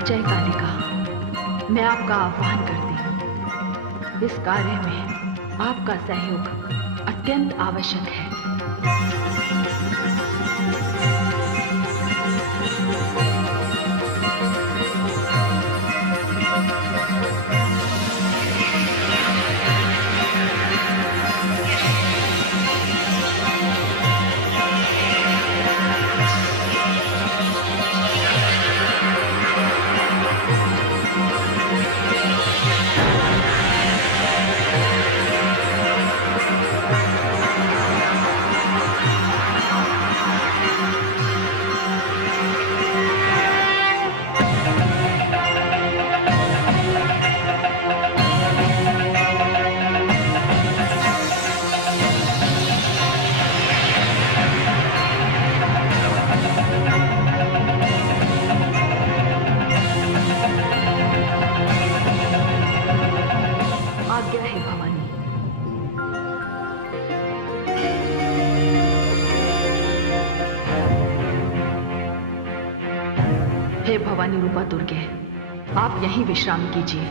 जय कालिका, मैं आपका आह्वान करती हूँ। इस कार्य में आपका सहयोग अत्यंत आवश्यक है। हे भवानी रूपा दुर्गे, आप यहीं विश्राम कीजिए।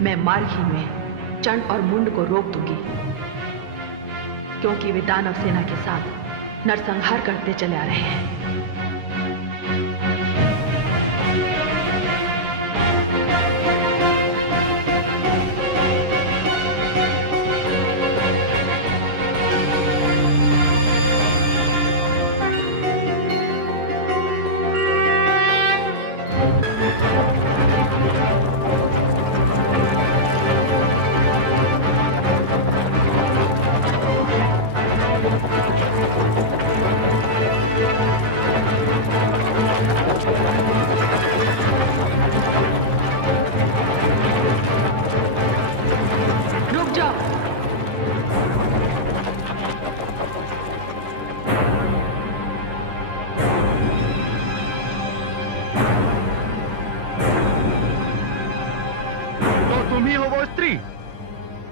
मैं मार्ग ही में चंड और मुंड को रोक दूंगी, क्योंकि वे दानव सेना के साथ नरसंहार करते चले आ रहे हैं।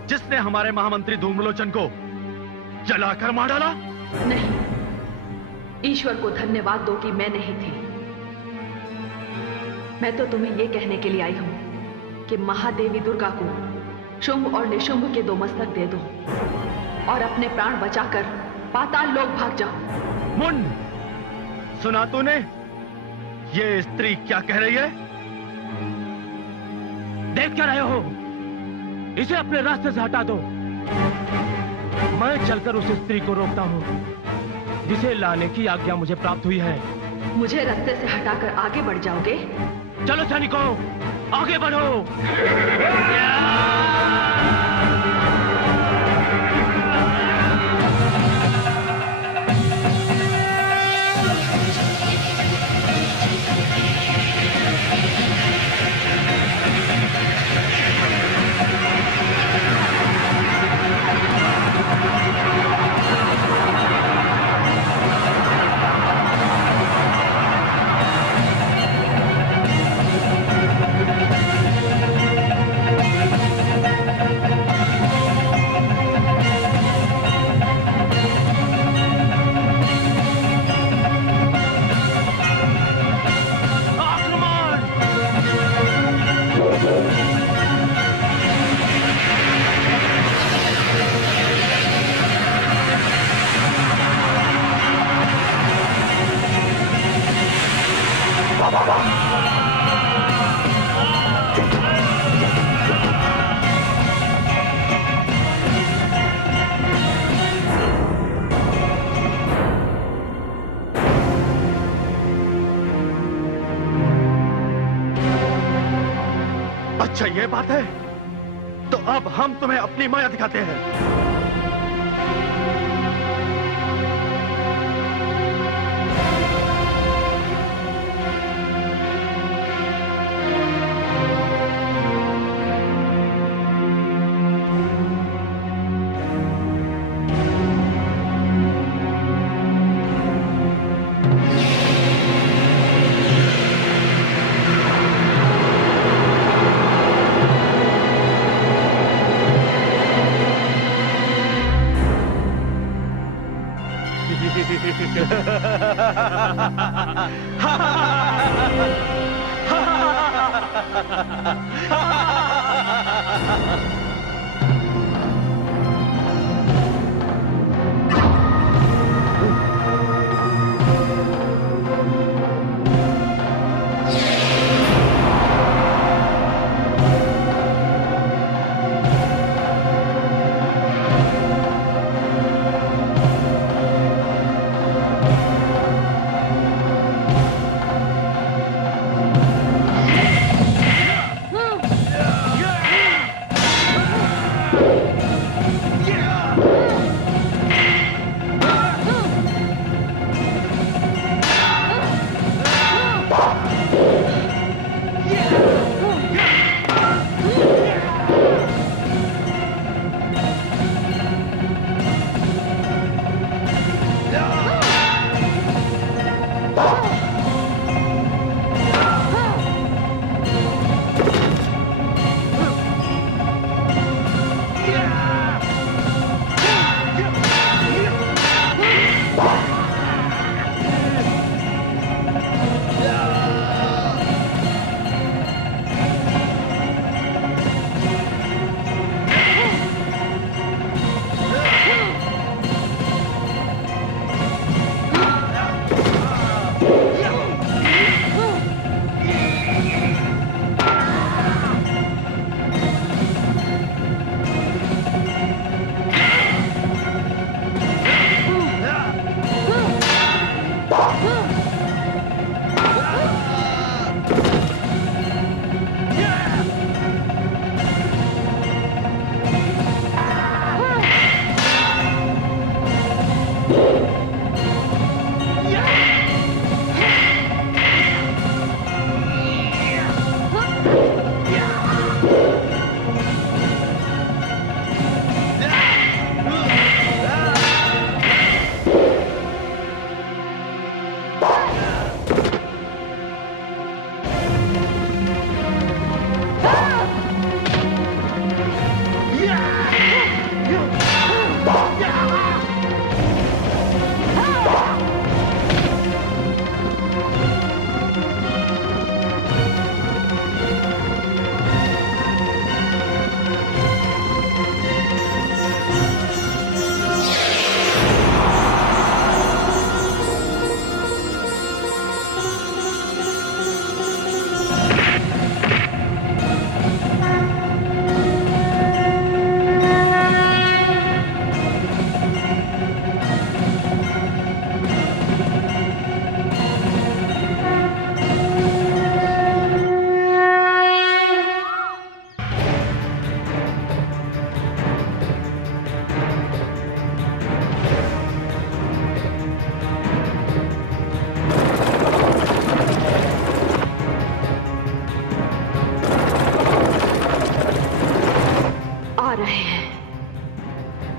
जिसने हमारे महामंत्री धूम्रलोचन को जलाकर मार डाला? नहीं, ईश्वर को धन्यवाद दो कि मैं नहीं थी। मैं तो तुम्हें यह कहने के लिए आई हूं कि महादेवी दुर्गा को शुंभ और निशुंभ के 2 मस्तक दे दो और अपने प्राण बचाकर पाताल लोक भाग जाओ। मुंड, सुना तूने? ये स्त्री क्या कह रही है? देख क्या रहे हो? इसे अपने रास्ते से हटा दो। मैं चलकर उस स्त्री को रोकता हूँ जिसे लाने की आज्ञा मुझे प्राप्त हुई है। मुझे रास्ते से हटाकर आगे बढ़ जाओगे? चलो सैनिकों, आगे बढ़ो। अच्छा ये बात है, तो अब हम तुम्हें अपनी माया दिखाते हैं।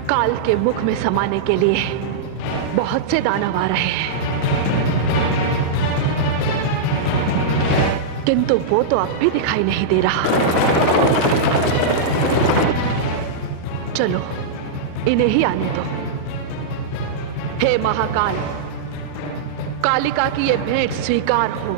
काल के मुख में समाने के लिए बहुत से दानव आ रहे हैं, किंतु वो तो अब भी दिखाई नहीं दे रहा। चलो इन्हें ही आने दो। हे महाकाल, कालिका की ये भेंट स्वीकार हो।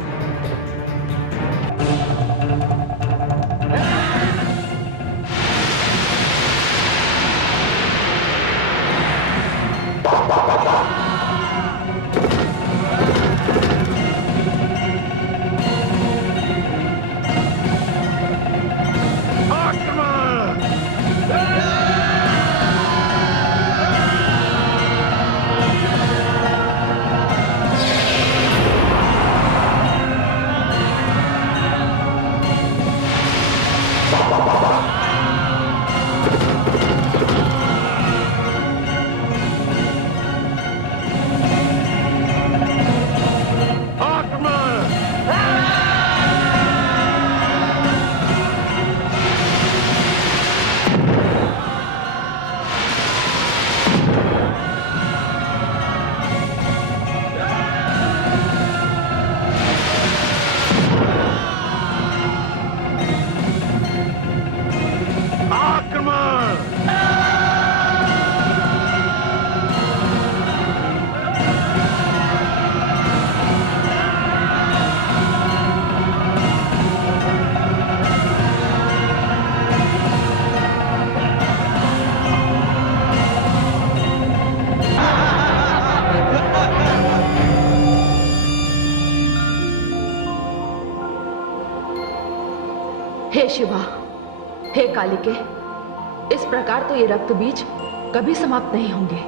शिवा, हे कालिके, इस प्रकार तो ये रक्त बीज कभी समाप्त नहीं होंगे।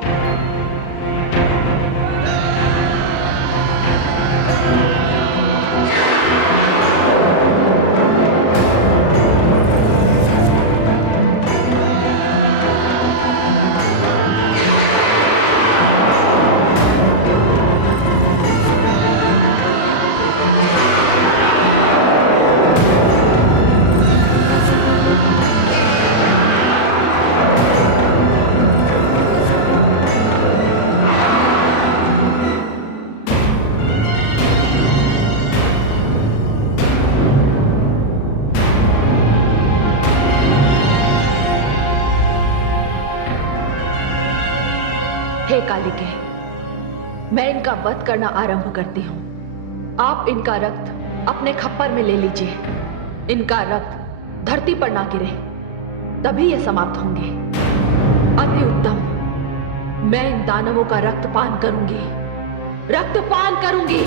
हे कालिके, मैं इनका वध करना आरंभ करती हूं। आप इनका रक्त अपने खप्पर में ले लीजिए। इनका रक्त धरती पर ना गिरे, तभी ये समाप्त होंगे। अति उत्तम। मैं इन दानवों का रक्तपान करूंगी, रक्तपान करूंगी।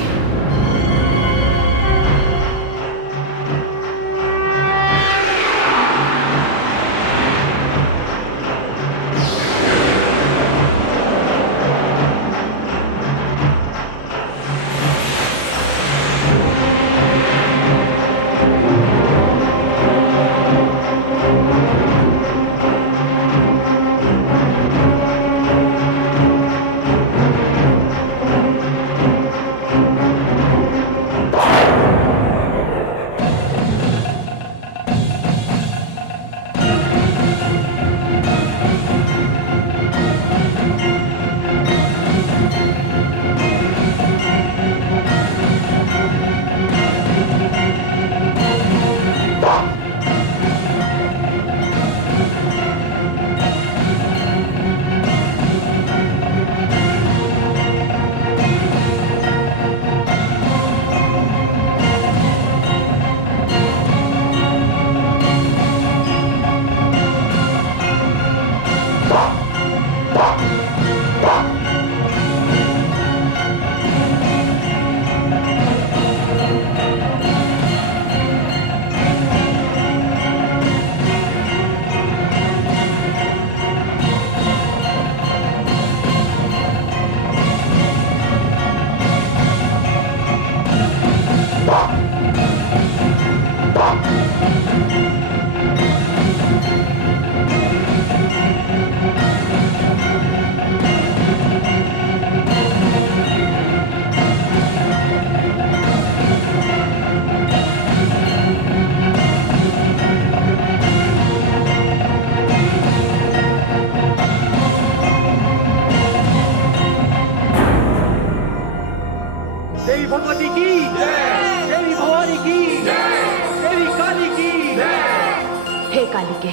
देवी भगवती की जय, देवी भवानी की जय, देवी काली की जय। हे कालिके,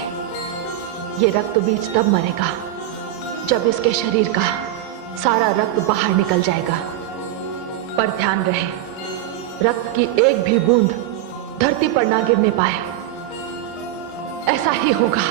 ये रक्त बीज तब मरेगा जब इसके शरीर का सारा रक्त बाहर निकल जाएगा। पर ध्यान रहे, रक्त की एक भी बूंद धरती पर ना गिरने पाए। ऐसा ही होगा।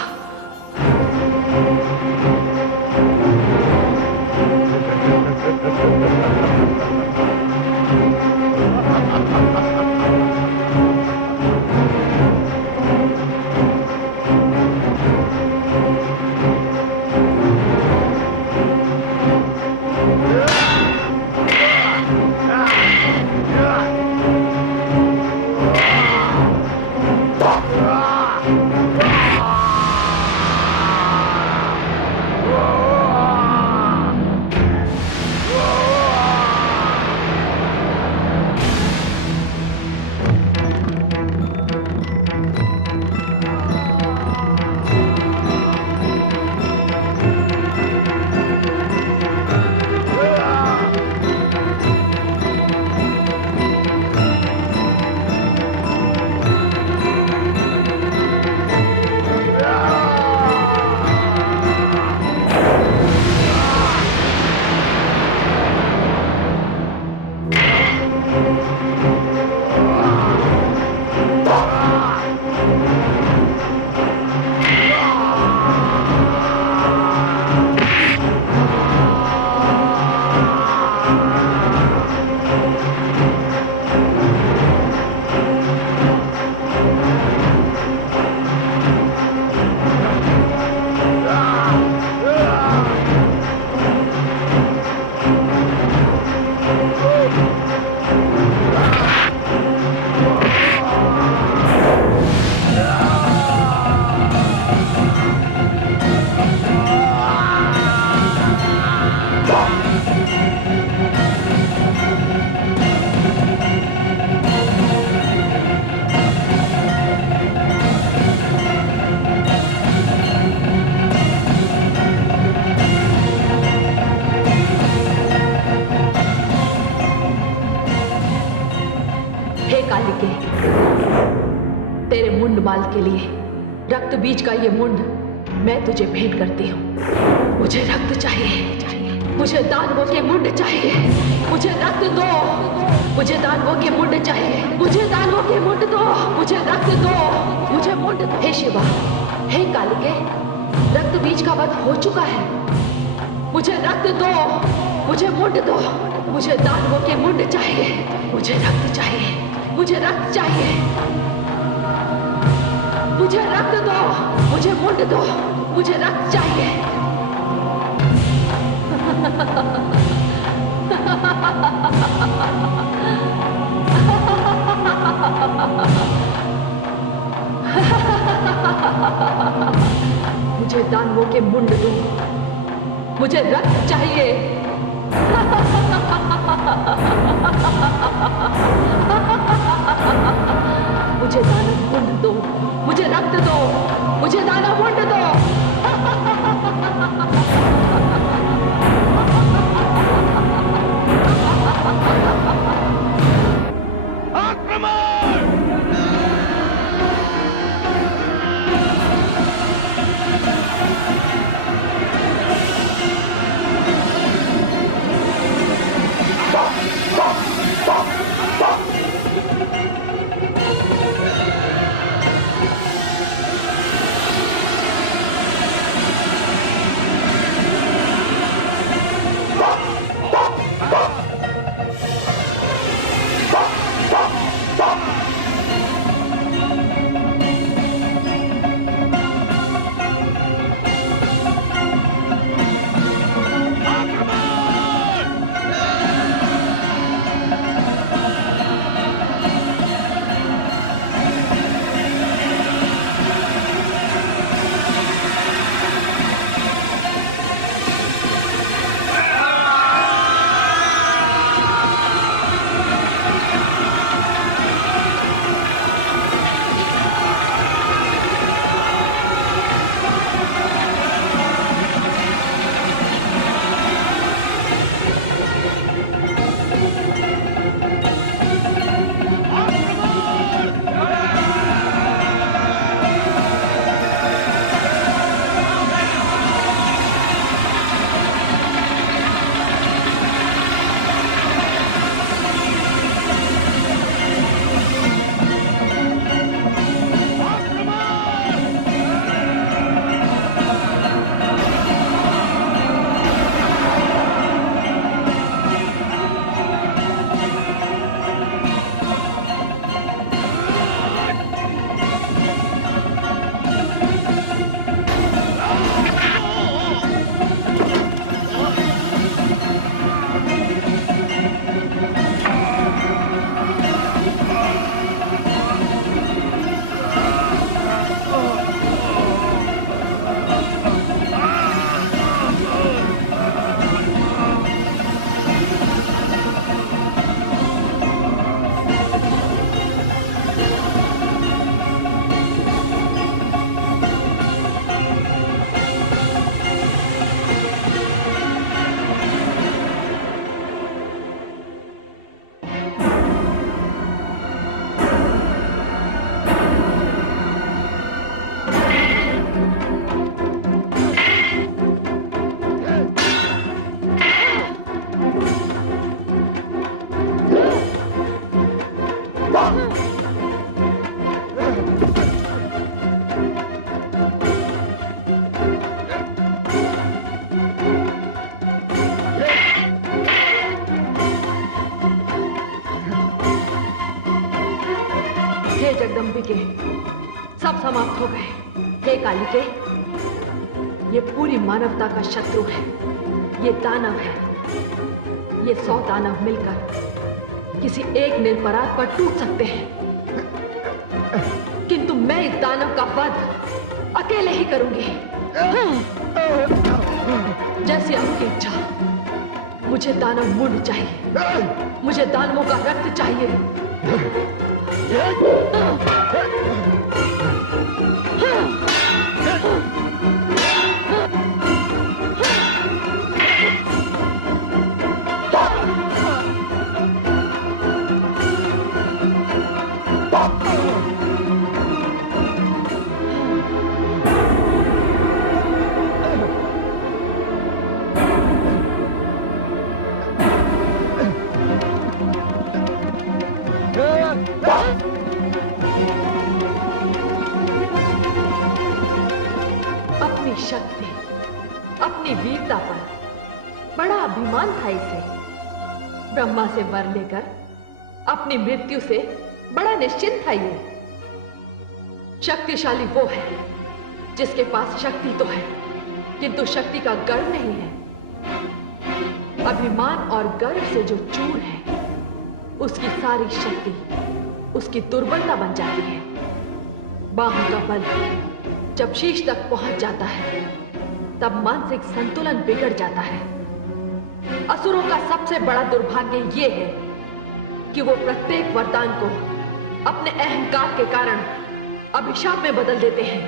मुंडमाल के लिए रक्त बीज का ये मुंड मैं तुझे भेंट करती हूँ। मुझे रक्त चाहिए, मुझे दानवों के मुंड चाहिए, मुझे रक्त दो, मुझे दानवों के मुंड चाहिए, मुझे दानवों के मुंड दो, मुझे रक्त दो, मुझे मुंड। हे शिवा, हे कालिके, रक्त बीज का वध हो चुका है। मुझे रक्त दो, मुझे मुंड दो, मुझे दानवों के मुंड चाहिए, मुझे रक्त चाहिए, मुझे रक्त चाहिए, मुझे रक्त दो, मुझे मुंड दो, मुझे रक्त चाहिए। मुझे दानवों के मुंड दो, मुझे रक्त चाहिए। मुझे दानव मुंड दो, मुझे रक्त दो, मुझे दानव मुंड दो। हे जगदम्बिके, सब समाप्त हो गए। हे कालिके, ये पूरी मानवता का शत्रु है, ये दानव है। ये 100 दानव मिलकर किसी एक निरपराध पर टूट सकते हैं, किंतु मैं इस दानव का वध अकेले ही करूंगी। जैसी आपकी इच्छा। मुझे दानव मुंड चाहिए, मुझे दानवों का रक्त चाहिए। बड़ा अभिमान था इसे। ब्रह्मा से वर लेकर अपनी मृत्यु से बड़ा निश्चिंत था ये। शक्तिशाली वो है जिसके पास शक्ति तो है, किंतु शक्ति का गर्व नहीं है। अभिमान और गर्व से जो चूर है, उसकी सारी शक्ति उसकी दुर्बलता बन जाती है। बाहों का बल जब शीश तक पहुंच जाता है, तब मानसिक संतुलन बिगड़ जाता है। असुरों का सबसे बड़ा दुर्भाग्य यह है कि वो प्रत्येक वरदान को अपने अहंकार के कारण अभिशाप में बदल देते हैं।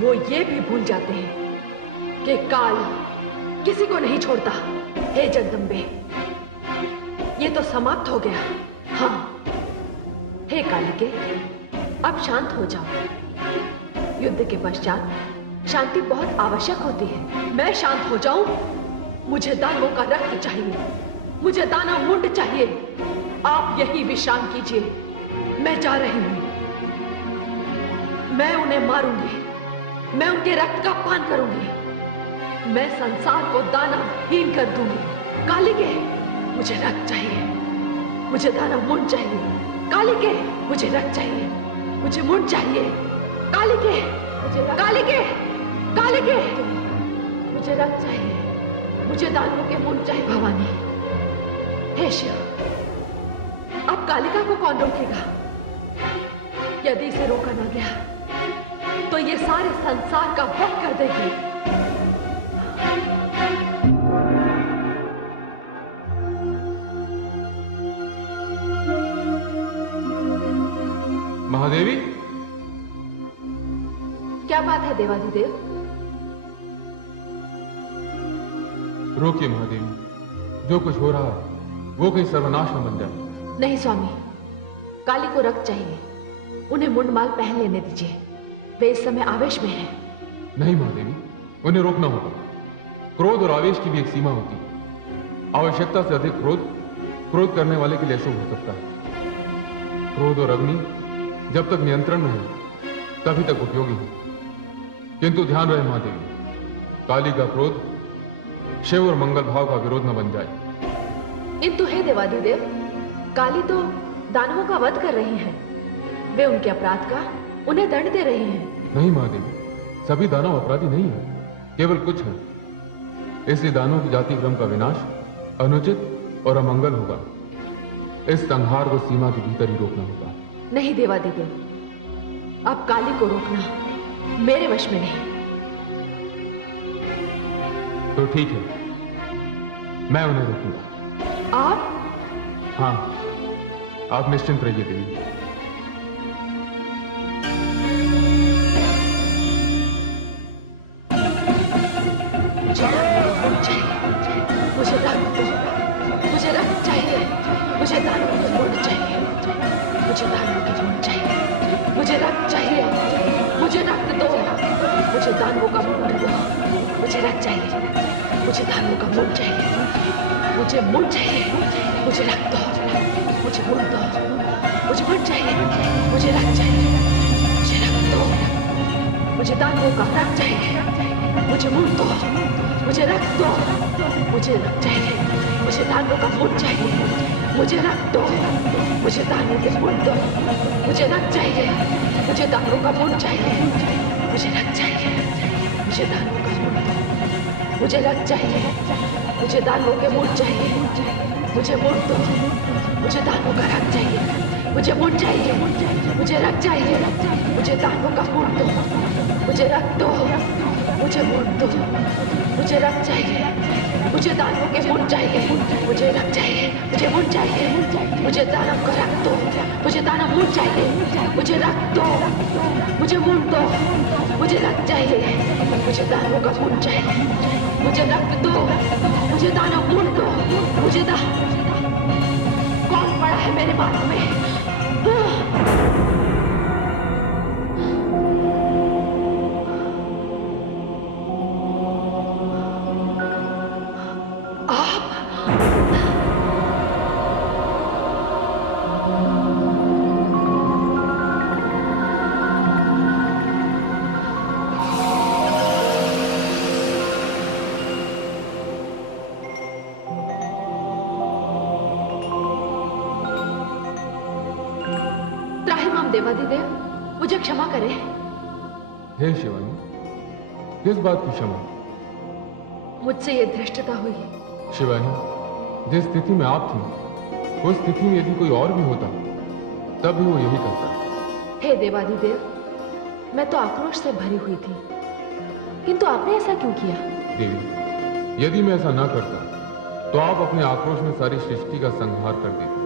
वो ये भी भूल जाते हैं कि काल किसी को नहीं छोड़ता। हे जगदम्बे, ये तो समाप्त हो गया। हाँ, हे कालिके, अब शांत हो जाओ। युद्ध के पश्चात शांति बहुत आवश्यक होती है। मैं शांत हो जाऊं? मुझे दानवों का रक्त चाहिए, मुझे दानव मुंड चाहिए। आप यही विश्राम कीजिए, मैं जा रही हूं। मैं उन्हें मारूंगी, मैं उनके रक्त का पान करूंगी, मैं संसार को दानवहीन कर दूंगी। कालिके, मुझे रक्त चाहिए, मुझे दानव मुंड चाहिए। कालिके, मुझे रक्त चाहिए, मुझे मुंड चाहिए। कालिके, कालिके, कालिके, मुझे रक्त चाहिए, मुझे दानवों के मुंड चाहिए। भवानी, हे शिव, अब कालिका को कौन रोकेगा? यदि इसे रोका ना गया तो ये सारे संसार का वध कर देगी। महादेवी, क्या बात है देवाधिदेव? रोकिए महादेवी, जो कुछ हो रहा है वो कहीं सर्वनाश न बन जाए। नहीं स्वामी, काली को रक्त चाहिए, उन्हें मुंडमाल पहन लेने दीजिए। वे इस समय आवेश में हैं। नहीं महादेवी, उन्हें रोकना होगा। क्रोध और आवेश की भी एक सीमा होती है। आवश्यकता से अधिक क्रोध करने वाले के लिए अशुभ हो सकता है। क्रोध और अग्नि जब तक नियंत्रण में है तभी तक उपयोगी है। किंतु ध्यान रहे महादेवी, काली का क्रोध शिव और मंगल भाव का विरोध न बन जाए। किंतु हे देवाधिदेव, काली तो दानवों का वध कर रही हैं। वे उनके अपराध का उन्हें दंड दे रही हैं। नहीं महादेवी, सभी दानव अपराधी नहीं है, केवल कुछ हैं। इसलिए दानवों की जाति क्रम का विनाश अनुचित और अमंगल होगा। इस संहार को सीमा के भीतर ही रोकना होगा। नहीं देवाधिदेव, अब काली को रोकना मेरे वश में नहीं। तो ठीक है, मैं उन्हें रोकूंगा। आप? हाँ, आप निश्चिंत रहिए देवी। मुझे रक्त दो, मुझे रक्त चाहिए, मुझे दानवों के मुंड चाहिए, मुझे दानवों के मुंड चाहिए, मुझे रक्त चाहिए, मुझे रक्त दो, मुझे दानवों का मुंड दो, मुझे रक्त चाहिए, मुझे दानवों का मुंड चाहिए, मुझे मुंड चाहिए, मुझे रक्त दो, मुझे मुंड दो, मुझे मुंड चाहिए, मुझे रक्त चाहिए, मुझे रक्त दो, मुझे दानवों का रक्त चाहिए, मुझे मुंड दो, मुझे रक्त दो, मुझे रक्त चाहिए, मुझे दानवों का मुंड चाहिए, मुझे रक्त दो, मुझे दानवों के मुंड दो, मुझे रक्त चाहिए, मुझे दानवों का मुंड चाहिए, मुझे रक्त चाहिए, मुझे दानवों का मुंड दो, मुझे रक्त चाहिए, मुझे दानवों के मुंड चाहिए, मुझे मुंड दो, मुझे दानवों का रक्त चाहिए, मुझे मुंड चाहिए, मुझे रक्त चाहिए, मुझे दानवों का मुंड दो, मुझे रक्त दो, मुझे मुंड दो, मुझे रक्त चाहिए, मुझे दानवों के मुंड चाहिए, मुझे रक्त चाहिए, मुझे मुंड चाहिए, मुझे दानव का रक्त दो, मुझे दानव मुंड चाहिए, मुझे रक्त दो, मुझे मुंड दो, मुझे रक्त चाहिए, मुझे दानवों का मुंड चाहिए, मुझे रक्त दो, मुझे दानव मुंड दो, मुझे कौन पड़ा है मेरे मार्ग में? देवादिदेव, मुझे क्षमा करें। हे शिवानी, किस बात की क्षमा? मुझसे ये धृष्टता हुई। शिवानी, जिस स्थिति में आप थी, उस स्थिति में यदि कोई और भी होता तब भी वो यही करता। हे देवादिदेव, मैं तो आक्रोश से भरी हुई थी, किंतु आपने ऐसा क्यों किया? देवी, यदि मैं ऐसा ना करता तो आप अपने आक्रोश में सारी सृष्टि का संहार कर देते।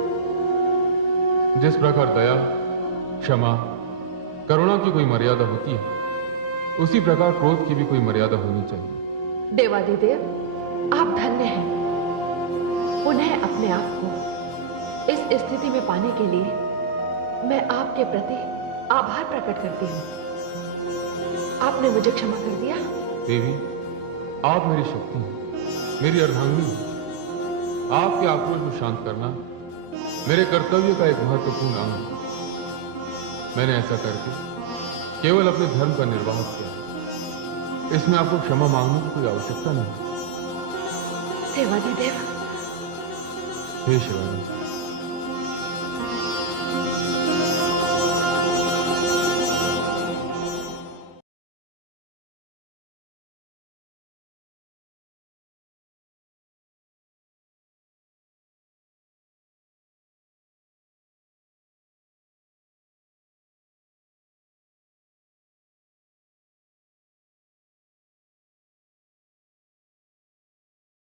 जिस प्रकार दया, क्षमा, करुणा की कोई मर्यादा होती है, उसी प्रकार क्रोध की भी कोई मर्यादा होनी चाहिए। देवादिदेव, आप धन्य हैं। पुनः अपने आप को इस स्थिति में पाने के लिए मैं आपके प्रति आभार प्रकट करती हूँ। आपने मुझे क्षमा कर दिया। देवी, आप मेरी शक्ति हैं, मेरी अर्धांगिनी हैं। आपके आक्रोश को शांत करना मेरे कर्तव्य का एक महत्वपूर्ण अंग है। मैंने ऐसा करके केवल अपने धर्म का निर्वाह किया। इसमें आपको क्षमा मांगने की कोई आवश्यकता नहीं। देवादिदेव। हे शिवानी,